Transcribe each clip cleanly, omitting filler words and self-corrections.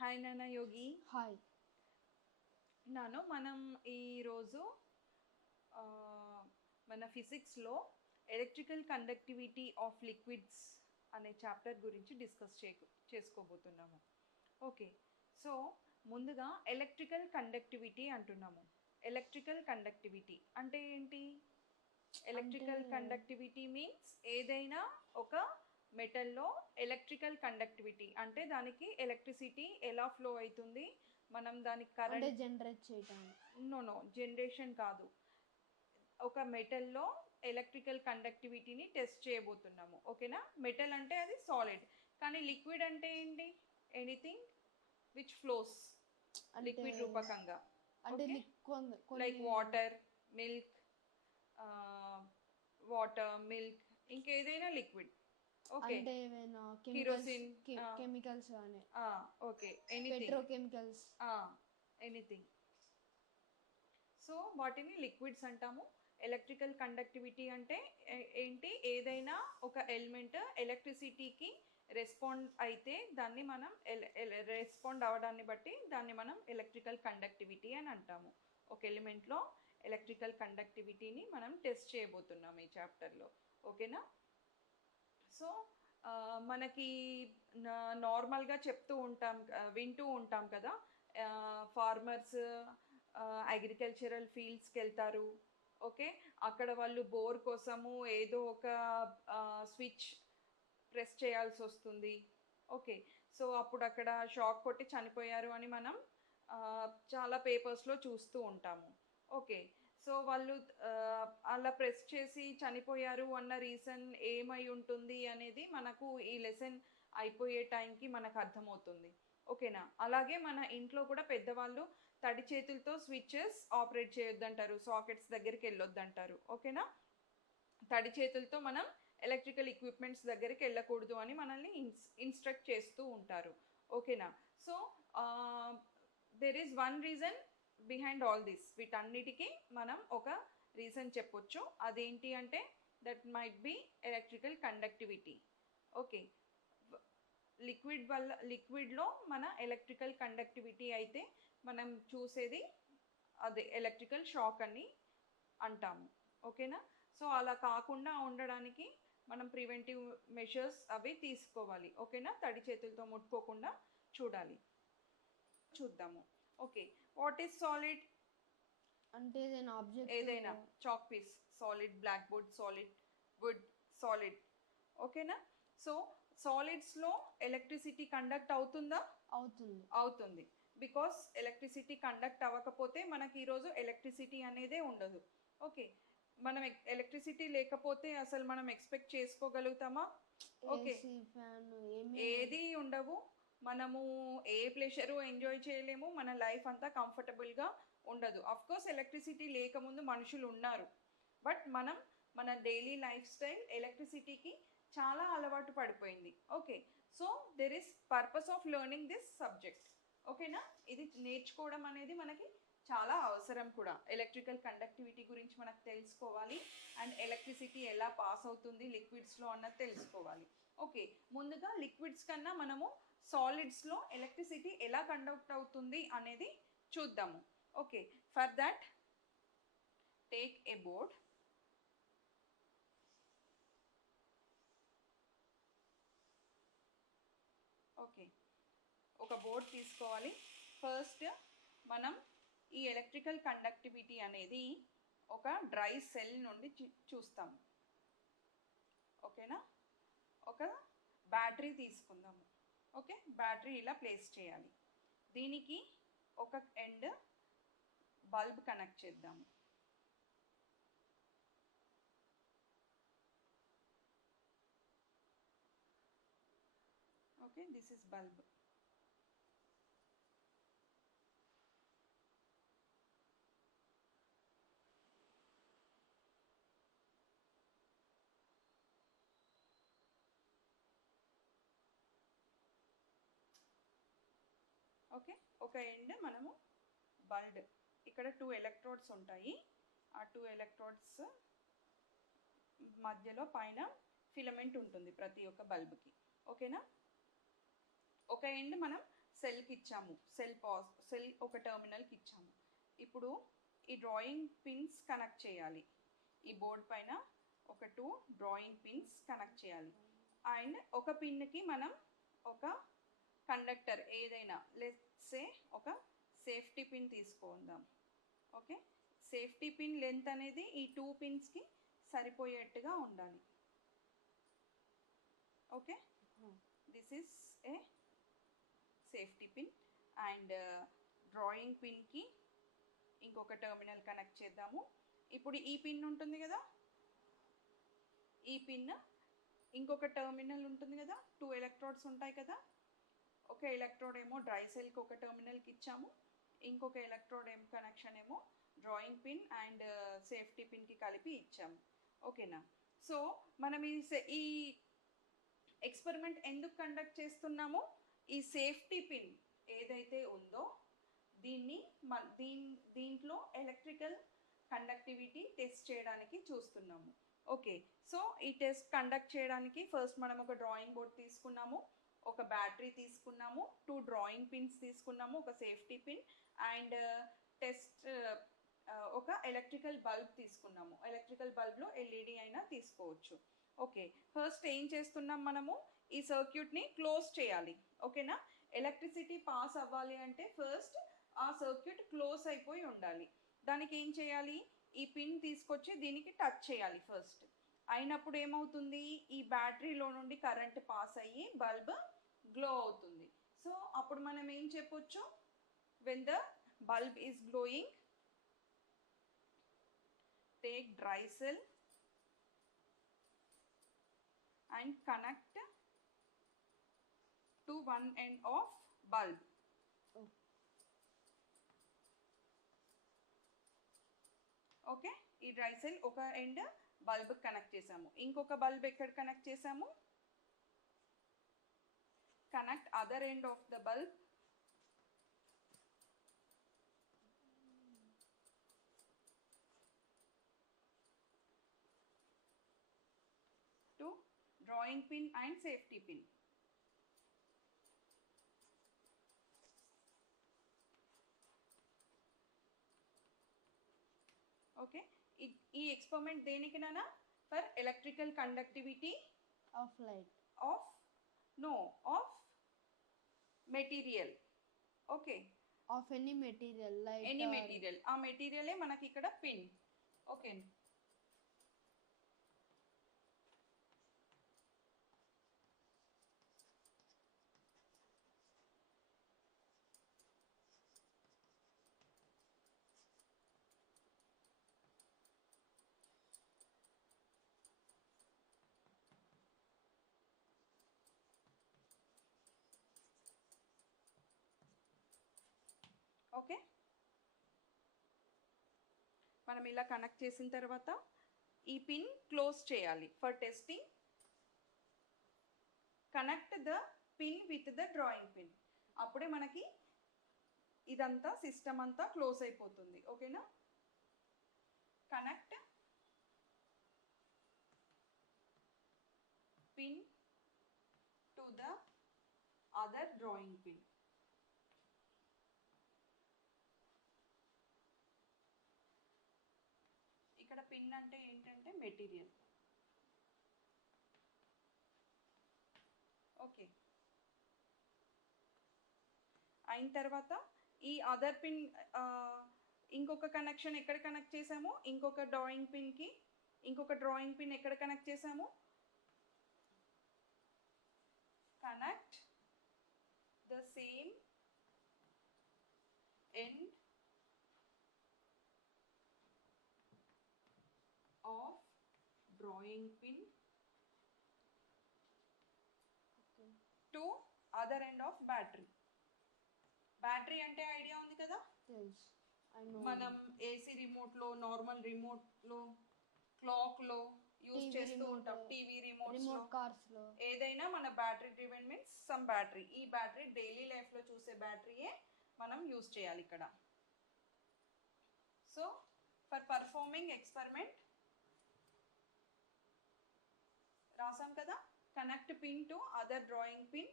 Hi నాన్న యోగి. Hi. మనం ఈరోజు మన ఫిజిక్స్లో ఎలక్ట్రికల్ కండక్టివిటీ ఆఫ్ లిక్విడ్స్ అనే చాప్టర్ గురించి డిస్కస్ చేసుకోబోతున్నాము. ఓకే, సో ముందుగా ఎలక్ట్రికల్ కండక్టివిటీ అంటున్నాము. ఎలక్ట్రికల్ కండక్టివిటీ అంటే ఏంటి? ఎలక్ట్రికల్ కండక్టివిటీ మీన్స్ ఏదైనా ఒక మెటల్లో ఎలక్ట్రికల్ కండక్టివిటీ అంటే దానికి ఎలక్ట్రిసిటీ ఎలా ఫ్లో అవుతుంది, మనం దానికి కరెంట్ జనరేట్ చేయటం. నో జనరేషన్ కాదు, ఒక మెటల్లో ఎలక్ట్రికల్ కండక్టివిటీని టెస్ట్ చేయబోతున్నాము. ఓకేనా? మెటల్ అంటే అది సాలిడ్, కానీ లిక్విడ్ అంటే ఏంటి? ఎనీథింగ్ విచ్ ఫ్లోస్ లిక్విడ్ రూపకంగా, అంటే లైక్ వాటర్, మిల్క్, మిల్క్, ఇంకేదైనా లిక్విడ్. ఓకే, అంటే ఏమైనా కిరోసిన్, కెమికల్స్ కానీ okay, anything, petrochemicals, anything. So వాటిని లిక్విడ్స్ అంటాము. ఎలక్ట్రికల్ కండక్టివిటీ అంటే ఏంటి? ఏదైనా ఒక ఎలిమెంట్ ఎలక్ట్రిసిటీకి రెస్పాండ్ అయితే దాన్ని మనం రెస్పాండ్ అవ్వడాన్ని బట్టి దాన్ని మనం ఎలక్ట్రికల్ కండక్టివిటీ అని అంటాము. ఒక ఎలిమెంట్లో ఎలక్ట్రికల్ కండక్టివిటీని మనం టెస్ట్ చేయబోతున్నాం ఈ చాప్టర్లో. ఓకేనా? సో మనకి నార్మల్గా వింటూ ఉంటాం కదా, ఫార్మర్స్ అగ్రికల్చరల్ ఫీల్డ్స్కి వెళ్తారు. ఓకే, అక్కడ వాళ్ళు బోర్ కోసము ఏదో ఒక స్విచ్ ప్రెస్ చేయాల్సి వస్తుంది. ఓకే, సో అప్పుడు అక్కడ షాక్ కొట్టి చనిపోయారు అని మనం చాలా పేపర్స్లో చూస్తూ ఉంటాము. ఓకే, సో వాళ్ళు అలా ప్రెస్ చేసి చనిపోయారు అన్న రీజన్ ఏమై ఉంటుంది అనేది మనకు ఈ లెసన్ అయిపోయే టైంకి మనకు అర్థమవుతుంది. ఓకేనా? అలాగే మన ఇంట్లో కూడా పెద్దవాళ్ళు తడి చేతులతో స్విచ్చెస్ ఆపరేట్ చేయొద్దంటారు, సాకెట్స్ దగ్గరికి వెళ్ళొద్దంటారు. ఓకేనా? తడి చేతులతో మనం ఎలక్ట్రికల్ ఎక్విప్మెంట్స్ దగ్గరికి వెళ్ళకూడదు అని మనల్ని ఇన్స్ట్రక్ట్ చేస్తూ ఉంటారు. ఓకేనా? So there is one reason behind all this. వీటన్నిటికీ మనం ఒక రీజన్ చెప్పొచ్చు. అదేంటి అంటే that might be electrical conductivity. Okay, లిక్విడ్లో మన ఎలక్ట్రికల్ కండక్టివిటీ అయితే మనం చూసేది అదే ఎలక్ట్రికల్ షాక్ అని అంటాము. ఓకేనా? సో అలా కాకుండా ఉండడానికి మనం ప్రివెంటివ్ మెషర్స్ అవి తీసుకోవాలి. ఓకేనా? తడి చేతులతో ముట్టుకోకుండా చూద్దాము. ఓకే, వాట్ ఈస్ సాలిడ్ అంటే ఏదైనా chalk piece solid, blackboard solid, wood solid. ఓకేనా? సో సాలిడ్స్లో ఎలక్ట్రిసిటీ కండక్ట్ అవుతుంది బికాస్ ఎలక్ట్రిసిటీ కండక్ట్ అవ్వకపోతే మనకి ఈరోజు ఎలక్ట్రిసిటీ అనేదే ఉండదు. ఓకే, మనం ఎలక్ట్రిసిటీ లేకపోతే అసలు మనం ఎక్స్పెక్ట్ చేసుకోగలుగుతామా? ఓకే, ఏది ఉండవు. మనము ఏ ప్లెషరు ఎంజాయ్ చేయలేము, మన లైఫ్ అంతా కంఫర్టబుల్గా ఉండదు. అఫ్కోర్స్ ఎలక్ట్రిసిటీ లేకముందు మనుషులు ఉన్నారు, బట్ మన డైలీ లైఫ్ స్టైల్ ఎలక్ట్రిసిటీకి చాలా అలవాటు పడిపోయింది. Okay, so there is purpose of learning this subject. ఓకేనా? ఇది నేర్చుకోవడం అనేది మనకి చాలా అవసరం కూడా. ఎలక్ట్రికల్ కండక్టివిటీ గురించి మనకు తెలుసుకోవాలి అండ్ ఎలక్ట్రిసిటీ ఎలా పాస్ అవుతుంది లిక్విడ్స్లో అన్నది తెలుసుకోవాలి. ఓకే, ముందుగా లిక్విడ్స్ కన్నా మనము సాలిడ్స్లో ఎలక్ట్రిసిటీ ఎలా కండక్ట్ అవుతుంది అనేది చూద్దాము. Okay, for that take a board. Okay, ఒక బోర్డ్ తీసుకోవాలి. ఫస్ట్ మనం ఈ ఎలక్ట్రికల్ కండక్టివిటీ అనేది ఒక డ్రై సెల్ నుండి చూస్తాము. ఓకేనా? ఒక బ్యాటరీ తీసుకుందాము. ఓకే, బ్యాటరీ ఇలా ప్లేస్ చేయాలి. దీనికి ఒక ఎండ్ బల్బ్ కనెక్ట్ చేద్దాము. Okay, this is bulb. Okay, ఒక ఎండ్ మనము బల్బ్, ఇక్కడ 2 ఎలక్ట్రోడ్స్ ఉంటాయి. ఆ 2 ఎలక్ట్రోడ్స్ మధ్యలో పైన ఫిలమెంట్ ఉంటుంది ప్రతి ఒక్క బల్బ్కి. ఓకేనా? ఒక ఎండ్ మనం సెల్కి ఇచ్చాము, సెల్ ఒక టర్మినల్కి ఇచ్చాము. ఇప్పుడు ఈ డ్రాయింగ్ పిన్స్ కనెక్ట్ చేయాలి. ఈ బోర్డ్ పైన ఒక 2 డ్రాయింగ్ పిన్స్ కనెక్ట్ చేయాలి. అండ్ ఒక పిన్కి మనం ఒక కండక్టర్ ఏదైనా లెట్సే ఒక సేఫ్టీ పిన్ తీసుకుందాం. ఓకే, సేఫ్టీ పిన్ లెంత్ అనేది ఈ 2 పిన్స్కి సరిపోయేట్టుగా ఉండాలి. Okay, this is a safety pin. And drawing పిన్కి ఇంకొక టర్మినల్ కనెక్ట్ చేద్దాము. ఇప్పుడు ఈ పిన్ ఉంటుంది కదా, ఈ పిన్ ఇంకొక టర్మినల్ ఉంటుంది కదా, 2 ఎలక్ట్రోడ్స్ ఉంటాయి కదా. ఒక ఎలక్ట్రోడ్ ఏమో డ్రై సెల్కి ఒక టర్మినల్కి ఇచ్చాము, ఇంకొక ఎలక్ట్రోడ్ కనెక్షన్ ఏమో డ్రాయింగ్ పిన్ అండ్ సేఫ్టీ పిన్కి కలిపి ఇచ్చాము. ఓకేనా. సో మనం ఈ ఎక్స్పెరిమెంట్ ఎందుకు కండక్ట్ చేస్తున్నాము, ఈ సేఫ్టీ పిన్ ఏదైతే ఉందో దీంట్లో ఎలక్ట్రికల్ కండక్టివిటీ టెస్ట్ చేయడానికి చూస్తున్నాము. ఓకే, సో ఈ టెస్ట్ కండక్ట్ చేయడానికి ఫస్ట్ మనం ఒక డ్రాయింగ్ బోర్డ్ తీసుకున్నాము, ఒక బ్యాటరీ తీసుకున్నాము, 2 డ్రాయింగ్ పిన్స్ తీసుకున్నాము, ఒక సేఫ్టీ పిన్ అండ్ టెస్ట్ ఒక ఎలక్ట్రికల్ బల్బ్ తీసుకున్నాము. ఎలక్ట్రికల్ బల్బ్లో ఎల్ఈడి అయినా తీసుకోవచ్చు. ఓకే, ఫస్ట్ ఏం చేస్తున్నాం, మనము ఈ సర్క్యూట్ని క్లోజ్ చేయాలి. ఓకేనా. ఎలక్ట్రిసిటీ పాస్ అవ్వాలి అంటే ఫస్ట్ ఆ సర్క్యూట్ క్లోజ్ అయిపోయి ఉండాలి. దానికి ఏం చేయాలి, ఈ పిన్ తీసుకొచ్చి దీనికి టచ్ చేయాలి. ఫస్ట్ అయినప్పుడు ఏమవుతుంది, ఈ బ్యాటరీలో నుండి కరెంట్ పాస్ అయ్యి బల్బ్ గ్లో అవుతుంది. సో అప్పుడు మనం ఏం చెప్పొచ్చు, when the bulb is glowing take dry cell and connect to one end of bulb. Okay, ఈ డ్రై సెల్ ఒక ఎండ్ బల్బ్ కనెక్ట్ చేసాము, ఇంకొక బల్బ్ ఎక్కడ కనెక్ట్ చేసాము, connect other end of the bulb to drawing pin and safety pin. Okay, ఈ experiment దేనికినా, for electrical conductivity of light of material. Okay, of any material light any material, ఆ మెటీరియలే మనకి ఇక్కడ pin. Okay, okay, మనం ఇలా connect చేసిన తర్వాత ఈ పిన్ క్లోజ్ చేయాలి for testing. Connect the pin with the drawing pin, అప్పుడే మనకి ఇదంతా సిస్టమ్ అంతా క్లోజ్ అయిపోతుంది. ఓకేనా. Connect pin to the other drawing pin. ఇక్కడ పిన్ అంటే ఏంటంటే మెటీరియల్. ఓకే, అయిన తర్వాత ఈ అదర్ పిన్ ఇంకొక కనెక్షన్ ఎక్కడ కనెక్ట్ చేసాము, ఇంకొక డ్రాయింగ్ పిన్కి ఇంకొక డ్రాయింగ్ పిన్ ఎక్కడ కనెక్ట్ చేసాము, connect the sem end of drawing pin to other end of battery. Battery అంటే ఐడియా ఉంది కదా, మనం ఏసీ రిమోట్లో, నార్మల్ రిమోట్లో, క్లాక్లో యూజ్ చేస్తూ ఉంటాం, టీవీ రిమోట్ కార్స్లో, ఏదైనా మన battery driven means some battery. ఈ బ్యాటరీ డైలీ లైఫ్లో చూసే బ్యాటరీయే మనం యూజ్ చేయాలి ఇక్కడ. సో ఫర్ పర్ఫార్మింగ్ ఎక్స్పెరిమెంట్ రాసాం కదా, connect pin to other drawing pin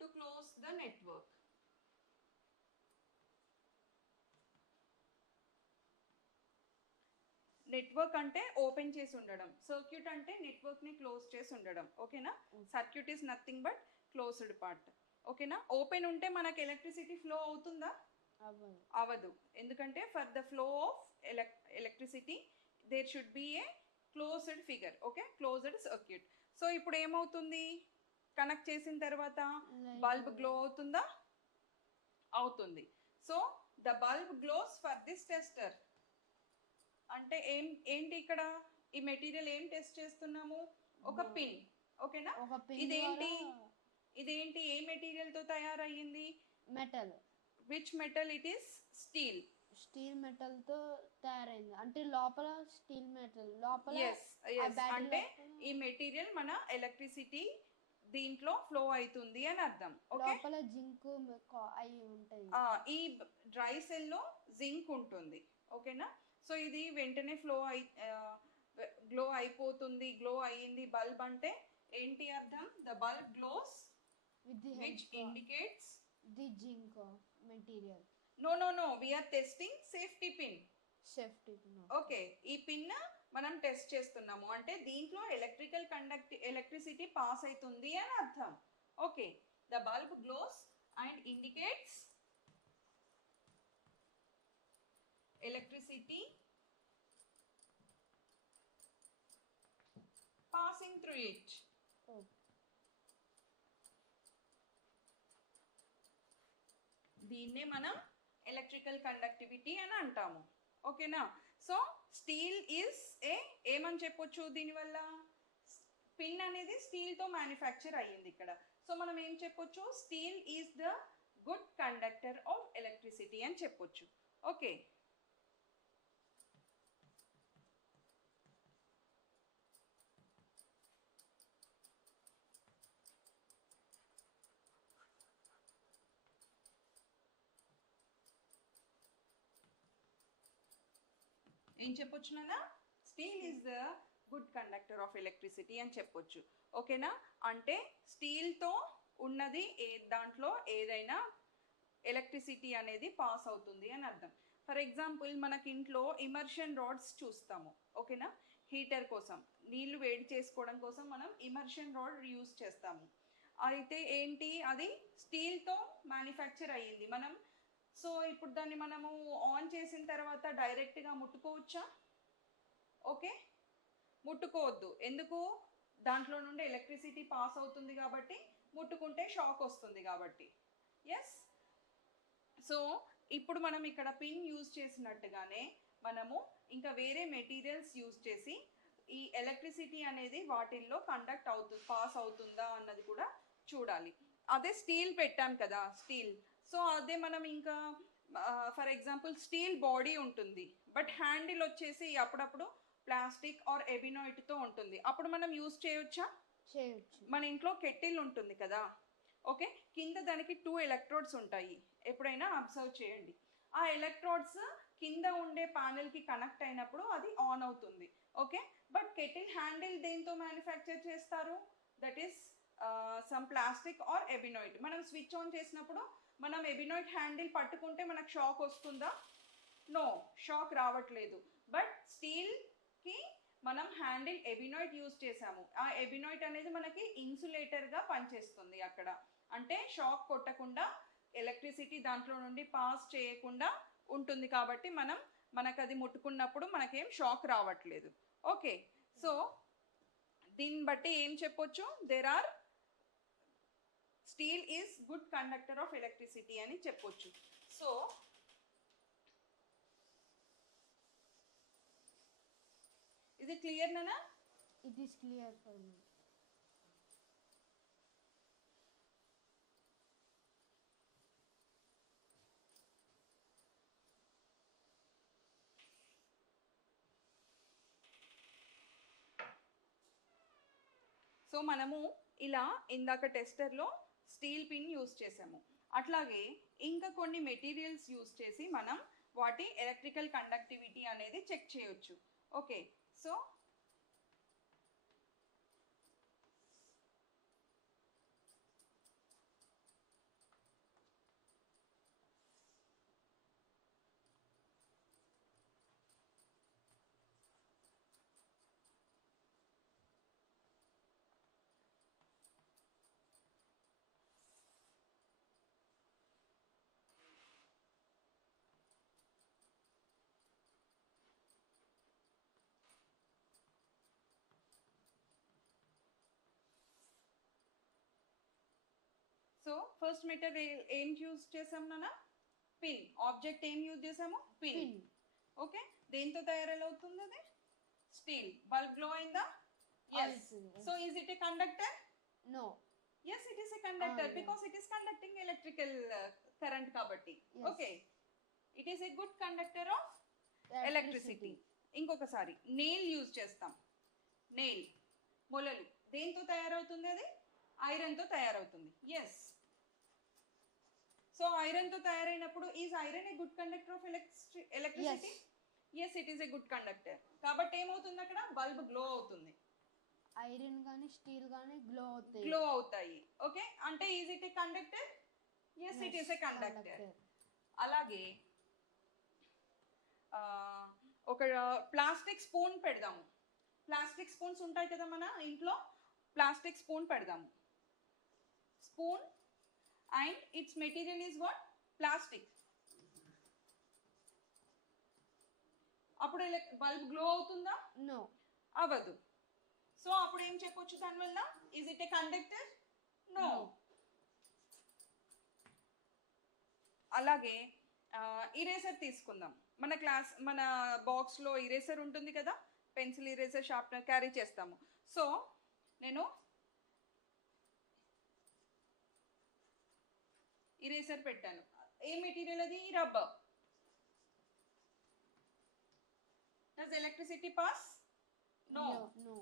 to close the network. Network అంటే ఓపెన్ చేసి ఉండడం, సర్క్యూట్ అంటే నెట్వర్క్ని క్లోజ్ చేసి ఉండడం. ఓకేనా? Circuit is nothing but closed part. ఓకేనా? ఓపెన్ ఉంటే మనకు ఎలక్ట్రిసిటీ ఫ్లో అవుతుందా? అవ్వదు. ఎందుకంటే for the flow of electricity there should be a closed figure. Okay, closed circuit. So ఇప్పుడు ఏమవుతుంది? కనెక్ట్ చేసిన తర్వాత బల్బ్ గ్లో అవుతుందా? అవుతుంది. So the bulb glows for this tester. అంటే ఏంటి ఇక్కడ ఈ మెటీరియల్ ఏం టెస్ట్ చేస్తున్నాము? ఒక పిన్. ఓకేనా? ఇదేంటి ఏ మెటీరియల్ తో తయారయ్యింది? Metal. Which metal it is? Steel. Steel metal తో తయారైంది. అంటే లోపల స్టీల్ మెటల్ లోపల. అంటే ఈ మెటీరియల్ మన ఎలక్ట్రిసిటీ దీంట్లో ఫ్లో అవుతుంది అని అర్థం. ఓకే, లోపల జింక్ అయి ఉంటుంది. ఈ డ్రై సెల్ లో జింక్ ఉంటుంది. ఓకేనా? సో ఇది వెంటనే గ్లో అయిపోతుంది. గ్లో అయ్యింది బల్బ్ అంటే ఏంటి అర్థం? The bulb glows which indicates the zinc material. Now we are testing safety pin. Okay, ఈ పిన్ మనం టెస్ట్ చేస్తున్నాము అంటే దీంట్లో ఎలక్ట్రిసిటీ పాస్ అవుతుంది అని అర్థం. Okay, the bulb glows and indicates electricity passing through it. దీన్నే మనం ఎలక్ట్రికల్ కండక్టివిటీ అని అంటాము. ఓకేనా? సో స్టీల్ ఈజ్ ఏమని చెప్పొచ్చు దీనివల్ల? పిన్ అనేది స్టీల్ తో మ్యానుఫ్యాక్చర్ అయ్యింది ఇక్కడ. సో మనం ఏం చెప్పొచ్చు? Steel is the good conductor of electricity అని చెప్పొచ్చు. ఓకే, ఏం చెప్పొచ్చు నాన్న? Steel is the good conductor of electricity అని చెప్పొచ్చు. ఓకేనా? అంటే స్టీల్తో ఉన్నది దాంట్లో ఏదైనా ఎలక్ట్రిసిటీ అనేది పాస్ అవుతుంది అని అర్థం. ఫర్ ఎగ్జాంపుల్ మనకి ఇంట్లో ఇమర్షన్ రాడ్స్ చూస్తాము. ఓకేనా? హీటర్ కోసం, నీళ్లు వేడి చేసుకోవడం కోసం మనం ఇమర్షన్ రాడ్ యూజ్ చేస్తాము. అయితే ఏంటి? అది స్టీల్తో మ్యానుఫ్యాక్చర్ అయ్యింది. సో ఇప్పుడు దాన్ని మనము ఆన్ చేసిన తర్వాత డైరెక్ట్గా ముట్టుకోవచ్చా? ఓకే, ముట్టుకోవద్దు. ఎందుకు? దాంట్లో నుండి ఎలక్ట్రిసిటీ పాస్ అవుతుంది కాబట్టి, ముట్టుకుంటే షాక్ వస్తుంది కాబట్టి. ఎస్. సో ఇప్పుడు మనం ఇక్కడ పిన్ యూజ్ చేసినట్టుగానే మనము ఇంకా వేరే మెటీరియల్స్ యూజ్ చేసి ఈ ఎలక్ట్రిసిటీ అనేది వాటిల్లో పాస్ అవుతుందా అన్నది కూడా చూడాలి. అదే స్టీల్ పెట్టాం కదా, స్టీల్. సో అదే మనం ఇంకా ఫర్ ఎగ్జాంపుల్ స్టీల్ బాడీ ఉంటుంది, బట్ హ్యాండిల్ వచ్చేసి అప్పుడప్పుడు ప్లాస్టిక్ ఆర్ ఎబినాయిడ్తో ఉంటుంది. అప్పుడు మనం యూజ్ చేయొచ్చా? చేయొచ్చు. మన ఇంట్లో కెటిల్ ఉంటుంది కదా, ఓకే, కింద దానికి 2 ఎలక్ట్రోడ్స్ ఉంటాయి. ఎప్పుడైనా అబ్జర్వ్ చేయండి. ఆ ఎలక్ట్రోడ్స్ కింద ఉండే ప్యానెల్కి కనెక్ట్ అయినప్పుడు అది ఆన్ అవుతుంది. ఓకే, బట్ కెటిల్ హ్యాండిల్ దేంతో మ్యానుఫ్యాక్చర్ చేస్తారు? That is some plastic or ebonite. మనం స్విచ్ ఆన్ చేసినప్పుడు మనం ఎబినాయిడ్ హ్యాండిల్ పట్టుకుంటే మనకు షాక్ వస్తుందా? నో, షాక్ రావట్లేదు. బట్ స్టీల్కి మనం హ్యాండిల్ ఎబినాయిడ్ యూజ్ చేసాము. ఆ ఎబినాయిడ్ అనేది మనకి ఇన్సులేటర్గా పనిచేస్తుంది అక్కడ. అంటే షాక్ కొట్టకుండా, ఎలక్ట్రిసిటీ దాంట్లో నుండి పాస్ చేయకుండా ఉంటుంది కాబట్టి మనకు అది ముట్టుకున్నప్పుడు మనకేం షాక్ రావట్లేదు. ఓకే, సో దీన్ని బట్టి ఏం చెప్పొచ్చు? Steel is good conductor of electricity అని చెప్పొచ్చు. సో ఇది క్లియర్ నానా? It is clear for me. So మనము ఇలా ఇందాక టెస్టర్లో స్టీల్ పిన్ యూజ్ చేసాము. అట్లాగే ఇంకా కొన్ని మెటీరియల్స్ యూజ్ చేసి మనం వాటి ఎలక్ట్రికల్ కండక్టివిటీ అనేది చెక్ చేయొచ్చు. Okay, so so first method ఏం యూజ్ చేసాం నాన్న? పిన్. ఆబ్జెక్ట్ ఏం యూజ్ చేసాము? పిన్. పిన్. ఓకే, దేంతో తయారవుతుంది అది? స్టీల్. బల్బ్ గ్లో అయిందా? Yes. So is it a conductor? No. Yes, it is a conductor yeah. Because it is conducting electrical current కాబట్టి. Yes. Okay, it is a good conductor of electricity. ఇంకొకసారి nail use చేస్తాం. Nail, మొలలు, దేంతో తయారవుతుంది అది? Iron తో తయారవుతుంది. Yes. So iron తో తయారైనప్పుడు is iron a good conductor of electricity? Yes, it is a good conductor. కాబట్టి ఏమవుతుంది అక్కడ? బల్బ్ గ్లో అవుతుంది. ఐరన్ గానీ స్టీల్ గానీ గ్లో అవుతాయి. గ్లో అవుతాయి. ఓకే, అంటే is it a conductor? Yes, it is a conductor. అలాగే ఒక ప్లాస్టిక్ స్పూన్ పెడదాము. ప్లాస్టిక్ స్పూన్స్ ఉంటాయి కదా మన ఇంట్లో. ప్లాస్టిక్ స్పూన్ పెడదాము. Spoon and its material is what? Plastic. అప్పుడు బల్బ్ గ్లో అవుతుందా? నో, అవ్వదు. సో అప్పుడు ఏం చెప్పొచ్చు దానివల్ల? Is it a conductor? No. అలాగే ఇరేజర్ తీసుకుందాం. మన బాక్స్లో ఇరేజర్ ఉంటుంది కదా, పెన్సిల్ ఇరేజర్, షార్ప్నర్ క్యారీ చేస్తాము. సో నేను ఇరేజర్ పెట్టాను. ఏ మెటీరియల్ అది? Rubber. Does electricity pass? No. No.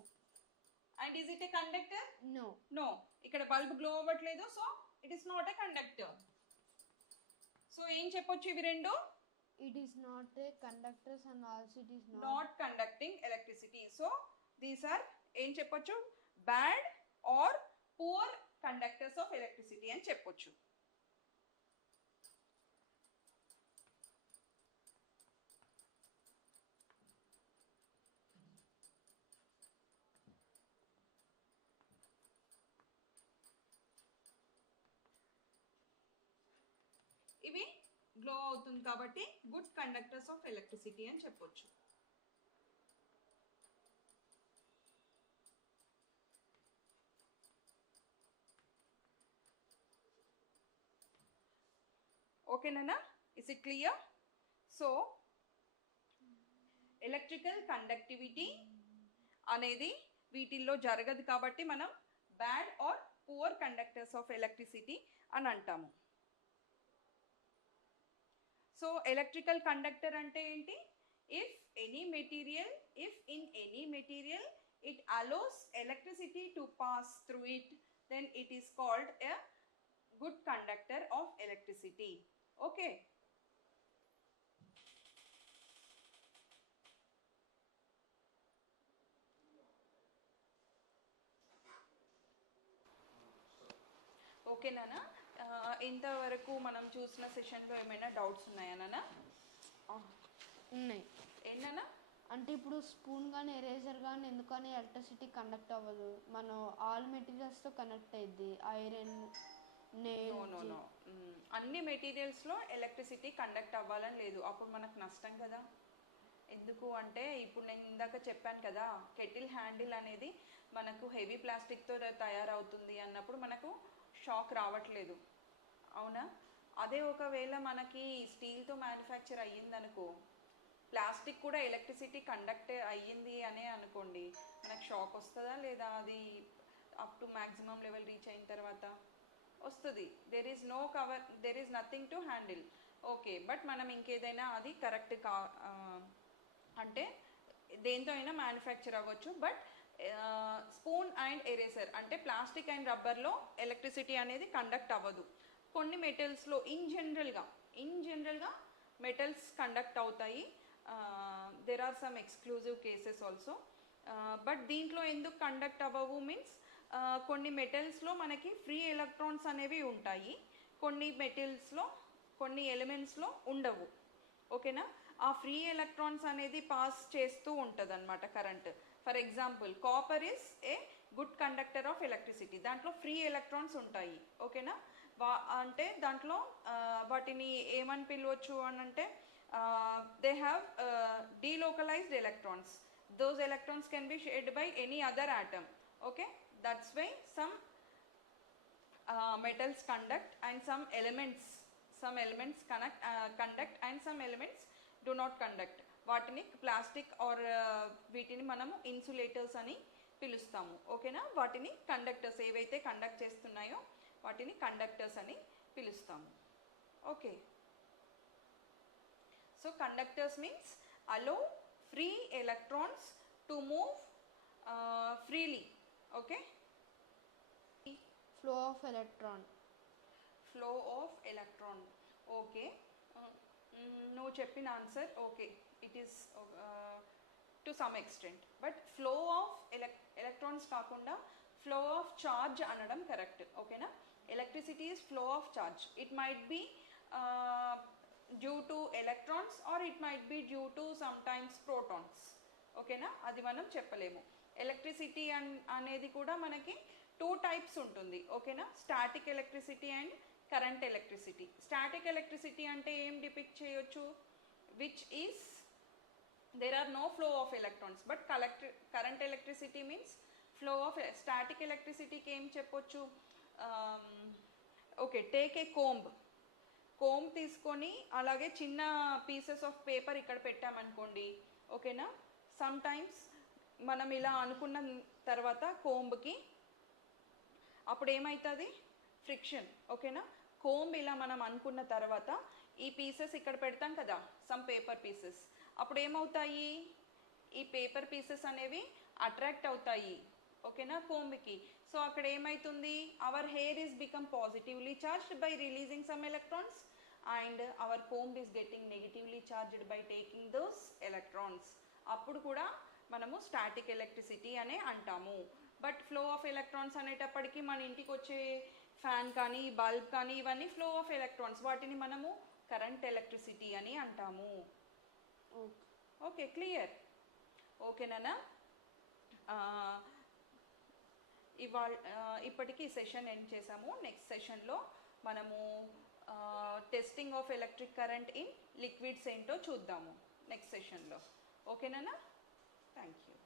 And is it a conductor? No. No. ఇక్కడ బల్బ్ గ్లో అవ్వట్లేదు, so it is not a conductor. So ఏం చెప్పొచ్చు ఇవి రెండు? It is not a conductor and also it is not conducting electricity. So these are ఏం చెప్పొచ్చు? bad or poor conductors of electricity అని చెప్పొచ్చు. ఇవి గ్లో అవుతుంది కాబట్టి గుడ్ కండక్టర్స్ ఆఫ్ ఎలక్ట్రిసిటీ అని చెప్పొచ్చు. ఓకేనా? Is it clear? So electrical conductivity అనేది వీటిల్లో జరగదు కాబట్టి మనం bad or poor conductors of electricity అని అంటాము. సో ఎలక్ట్రికల్ కండక్టర్ అంటే ఏంటి? If in any material it allows electricity to pass through it, then it is called a good conductor of electricity. Okay. Okay నాన్న, ఇంతవరకు మనం చూసిన సెషన్లో ఏమైనా డౌట్స్ ఉన్నాయా నాన్న? ఉన్నాయి. ఏంటన్నా? అంటే ఇప్పుడు స్పూన్ కానీ ఎరేజర్ కానీ ఎందుకని ఎలక్ట్రిసిటీ కండక్ట్ అవ్వదు? మనం ఆల్ మెటీరియల్స్తో కనెక్ట్ అయ్యింది. ఐరన్, నో, అన్ని మెటీరియల్స్లో ఎలక్ట్రిసిటీ కండక్ట్ అవ్వాలని లేదు. అప్పుడు మనకు నష్టం కదా. ఎందుకు అంటే ఇప్పుడు నేను ఇందాక చెప్పాను కదా, కెటిల్ హ్యాండిల్ అనేది మనకు హెవీ ప్లాస్టిక్తో తయారవుతుంది అన్నప్పుడు మనకు షాక్ రావట్లేదు, అవునా? అదే ఒకవేళ మనకి స్టీల్తో మ్యానుఫ్యాక్చర్ అయ్యిందనుకో, ప్లాస్టిక్ కూడా ఎలక్ట్రిసిటీ కండక్ట్ అయ్యింది అనే అనుకోండి, మనకు షాక్ వస్తుందా లేదా? అది up to maximum level reach అయిన తర్వాత వస్తుంది. There is nothing to handle. Okay, but మనం ఇంకేదైనా అది కరెక్ట్ అంటే దేంతో అయినా మ్యానుఫ్యాక్చర్ అవ్వచ్చు. బట్ స్పూన్ అండ్ ఎరేజర్ అంటే ప్లాస్టిక్ అండ్ రబ్బర్లో ఎలక్ట్రిసిటీ అనేది కండక్ట్ అవ్వదు. కొన్ని మెటల్స్లో ఇన్ జనరల్గా మెటల్స్ కండక్ట్ అవుతాయి. There are some exclusive cases also. But దీంట్లో ఎందుకు కండక్ట్ అవ్వవు మీన్స్ కొన్ని మెటల్స్లో మనకి ఫ్రీ ఎలక్ట్రాన్స్ అనేవి ఉంటాయి, కొన్ని మెటల్స్లో కొన్ని ఎలిమెంట్స్లో ఉండవు. ఓకేనా? ఆ ఫ్రీ ఎలక్ట్రాన్స్ అనేది పాస్ చేస్తూ ఉంటుంది అన్నమాట current. For example copper is a good conductor of electricity. దాంట్లో ఫ్రీ ఎలక్ట్రాన్స్ ఉంటాయి. ఓకేనా? అంటే దాంట్లో వాటిని ఏమని పిలవచ్చు అని అంటే they have delocalised electrons. Those electrons can be shared by any other atom. Okay, that's why some metals conduct and some elements conduct and some elements do not conduct. వాటిని ప్లాస్టిక్ ఆర్ వీటిని మనము insulators అని పిలుస్తాము. ఓకేనా? వాటిని conductors ఏవైతే conduct చేస్తున్నాయో వాటిని conductors అని పిలుస్తాము. Okay, so conductors means allow free electrons to move freely. Okay, flow of electron. Okay, నువ్వు చెప్పిన answer okay, it is to some extent, but flow of electrons కాకుండా ఫ్లో ఆఫ్ చార్జ్ అనడం correct. ఓకేనా? Electricity is flow of charge. It might be due to electrons or it might be due to sometimes protons. ఓకేనా? అది మనం చెప్పలేము. Electricity అనేది కూడా మనకి 2 టైప్స్ ఉంటుంది. ఓకేనా? Static electricity and current electricity. Static electricity అంటే ఏం డిపిక్ట్ చేయొచ్చు? Which is there are no flow of electrons, but current electricity means flow of static electricity కి ఏం చెప్పొచ్చు? ఓకే, టేక్ ఏ కోంబ్ తీసుకొని అలాగే చిన్న పీసెస్ ఆఫ్ పేపర్ ఇక్కడ పెట్టామనుకోండి. ఓకేనా? సమ్ టైమ్స్ మనం ఇలా అనుకున్న తర్వాత కోంబ్కి అప్పుడు ఏమవుతుంది? ఫ్రిక్షన్. ఓకేనా? కోంబ్ ఇలా మనం అనుకున్న తర్వాత ఈ పీసెస్ ఇక్కడ పెడతాం కదా, సమ్ పేపర్ పీసెస్, అప్పుడు ఏమవుతాయి? ఈ పేపర్ పీసెస్ అనేవి అట్రాక్ట్ అవుతాయి. ఓకేనా? కోంబ్కి. సో అక్కడ ఏమవుతుంది? Hour hair is become positively charged by releasing some electrons and hour comb is getting negatively charged by taking those electrons. అప్పుడు కూడా మనము స్టాటిక్ ఎలక్ట్రిసిటీ అనే అంటాము. బట్ ఫ్లో ఆఫ్ ఎలక్ట్రాన్స్ అనేటప్పటికీ మన ఇంటికి వచ్చే ఫ్యాన్ కానీ బల్బ్ కానీ ఇవన్నీ ఫ్లో ఆఫ్ ఎలక్ట్రాన్స్, వాటిని మనము కరెంట్ ఎలక్ట్రిసిటీ అని అంటాము. Okay, clear? ఓకేనా? ఇప్పటికీ సెషన్ ఎండ్ చేసాము. నెక్స్ట్ సెషన్లో మనము testing of electric current in liquids ఏంటో చూద్దాము నెక్స్ట్ సెషన్లో. ఓకేనా? Thank you.